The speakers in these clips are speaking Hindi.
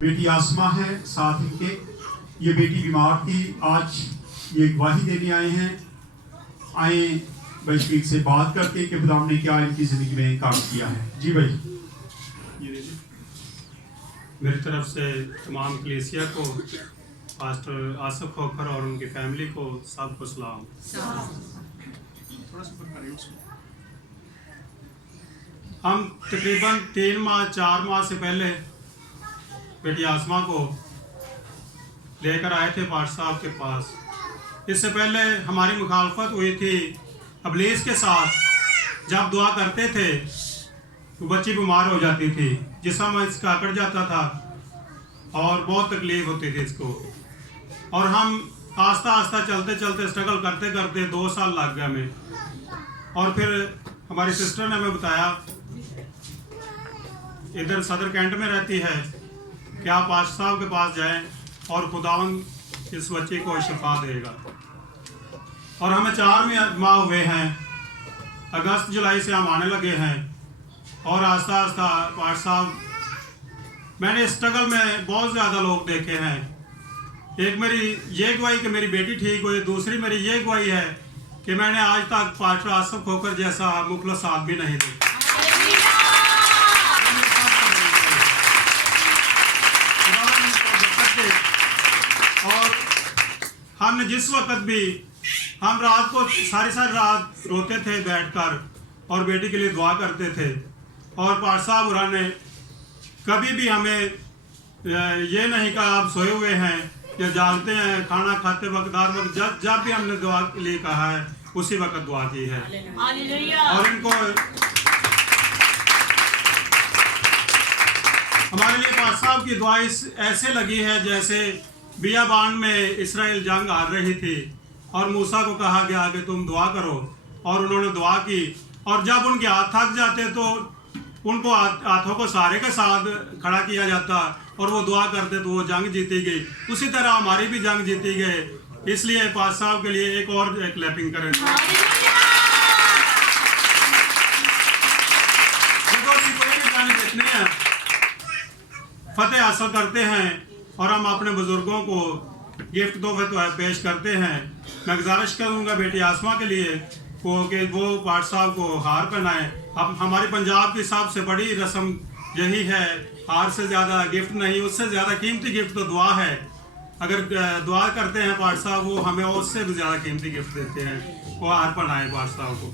बेटी आसमा है साथ इनके, ये बेटी बीमार थी, आज ये गवाही देने आए हैं। आए बशफीक से बात करके कि खुदा ने क्या इनकी ज़िंदगी में काम किया है। जी भाई, ये मेरी तरफ से तमाम कलीसिया को, पास्टर आसिफ खोखर और उनकी फैमिली को सबको सलाम। हम तकरीबन 3-4 माह से पहले बेटी आसमा को लेकर आए थे पास्टर साहब के पास। इससे पहले हमारी मुखालफत हुई थी अबलीस के साथ। जब दुआ करते थे तो बच्ची बीमार हो जाती थी, जिसम इसका अकड़ जाता था और बहुत तकलीफ होती थी इसको। और हम आस्ता आस्ता चलते चलते स्ट्रगल करते करते 2 साल लग गए हमें। और फिर हमारी सिस्टर ने हमें बताया, इधर सदर कैंट में रहती है, कि आप पास्टर साहब के पास जाएं और खुदावंद इस बच्चे को शिफा देगा। और हमें 4 माह हुए हैं, अगस्त जुलाई से हम आने लगे हैं। और आस्ता आस्ता पास्टर साहब, मैंने स्ट्रगल में बहुत ज़्यादा लोग देखे हैं। एक मेरी ये गवाही कि मेरी बेटी ठीक हुई, दूसरी मेरी ये गवाही है कि मैंने आज तक पास्टर आसिफ खोखर जैसा मुखलस आदमी नहीं देखा। और हमने जिस वक्त भी, हम रात को सारी रात रोते थे बैठकर और बेटी के लिए दुआ करते थे। और पास्टर साहब ने कभी भी हमें ये नहीं कहा आप सोए हुए हैं या जागते हैं, खाना खाते वक्त, हर वक्त जब भी हमने दुआ के लिए कहा है उसी वक्त दुआ की है। और इनको हमारे लिए पास्टर साहब की दुआ ऐसे लगी है जैसे बियाबान में इसराइल जंग हार रही थी और मूसा को कहा गया कि तुम दुआ करो, और उन्होंने दुआ की। और जब उनके हाथ थक जाते तो उनको हाथों को सहारे के साथ खड़ा किया जाता और वो दुआ करते तो वो जंग जीती गई। उसी तरह हमारी भी जंग जीती गई। इसलिए पास्टर साहब के लिए एक और क्लैपिंग करें। जितनी है फतेह हासिल करते हैं और हम अपने बुजुर्गों को गिफ्ट तोहफे तो पेश करते हैं। मैं गुजारिश करूंगा बेटी आसमा के लिए कि वो पास्टर साहब को हार पहनाएं। अब हमारी पंजाब की सबसे बड़ी रस्म यही है, हार से ज़्यादा गिफ्ट नहीं, उससे ज़्यादा कीमती गिफ्ट तो दुआ है। अगर दुआ करते हैं पास्टर साहब, वो हमें उससे भी ज़्यादा कीमती गिफ्ट देते हैं। वो हार पहनाएं पास्टर साहब को।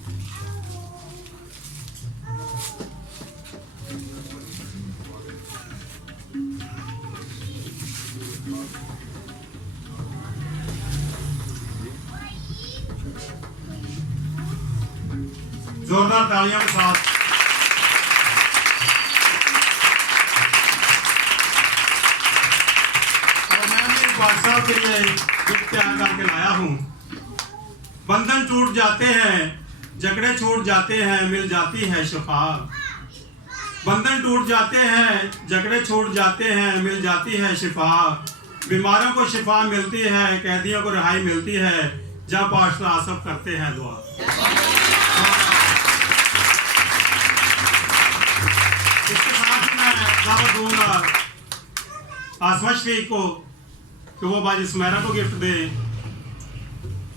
जोरदार तालियों के साथ। और मैं भी पास्टर साहब के लिए गिफ्ट तैयार करके लाया हूँ। बंधन टूट जाते हैं, जकड़े छूट जाते हैं, मिल जाती है शिफा। बंधन टूट जाते हैं, जकड़े छूट जाते हैं, मिल जाती है शिफा। बीमारों को शिफा मिलती है, कैदियों को रिहाई मिलती है, जब पास्टर आसिफ करते हैं दुआ। इसके साथ ही मैं दावत दूंगा आसमा शफीक को कि वो बाजी सुमेरा को गिफ्ट दे,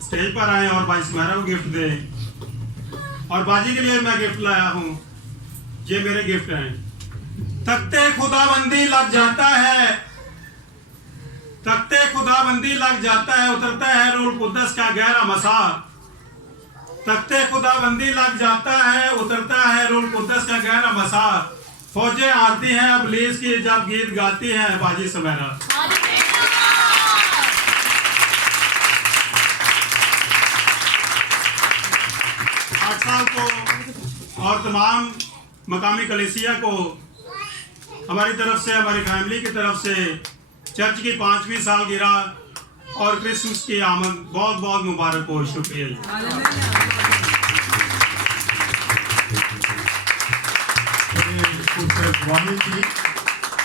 स्टेज पर आए और बाजी सुमेरा को गिफ्ट दे। और बाजी के लिए मैं गिफ्ट लाया हूँ, ये मेरे गिफ्ट हैं। तख्ते खुदाबंदी लग जाता है, तख्ते खुदाबंदी लग जाता है, उतरता है रूह कुद्दस का गहरा मसा। तख्ते खुदाबंदी लग जाता है, उतरता है रूह कुद्दस का गहरा मसा। फौजें आती हैं अबलीस की जब गीत गाती हैं बाजी सुमेरा। साहब को और तमाम मकामी कलीसिया को हमारी तरफ से, हमारी फैमिली की तरफ से चर्च की 5वीं सालगिरह और क्रिसमस की आमद बहुत बहुत मुबारक हो। शुक्रिया।